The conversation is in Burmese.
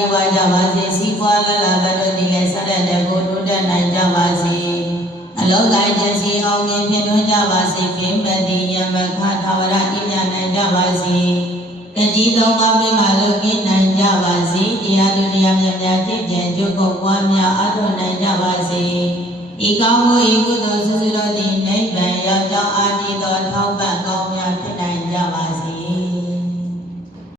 ပြေဝကြပါစေစီးပွားလလဘတ်တို့ဒီလဲဆက်တဲ့တဲ့ကိုတိုးတက်နိုင်ကြပါစေအလုံးကိုင်းခြင်းစီအောင်မြင်ဖြစ်ထွန်းကြပါစေပြင်းမဲ့ဒီယမခထာဝရဣညာနိုင်ကြပါစေကကြီးသုံးပါးပြီးမှလုကင်းနိုင်ကြပါစေတရားသူတရားမြတ်များဖြစ်ကြံကြုတ်ကိုပွားများအထောက်နိုင်ကြပါစေဤကောင်းမှုဤကုသိုလ်စုစုတို့သည်နိဗ္ဗာန်ရောက်ကြောင်းအာတိတော်ထောက်ပံ့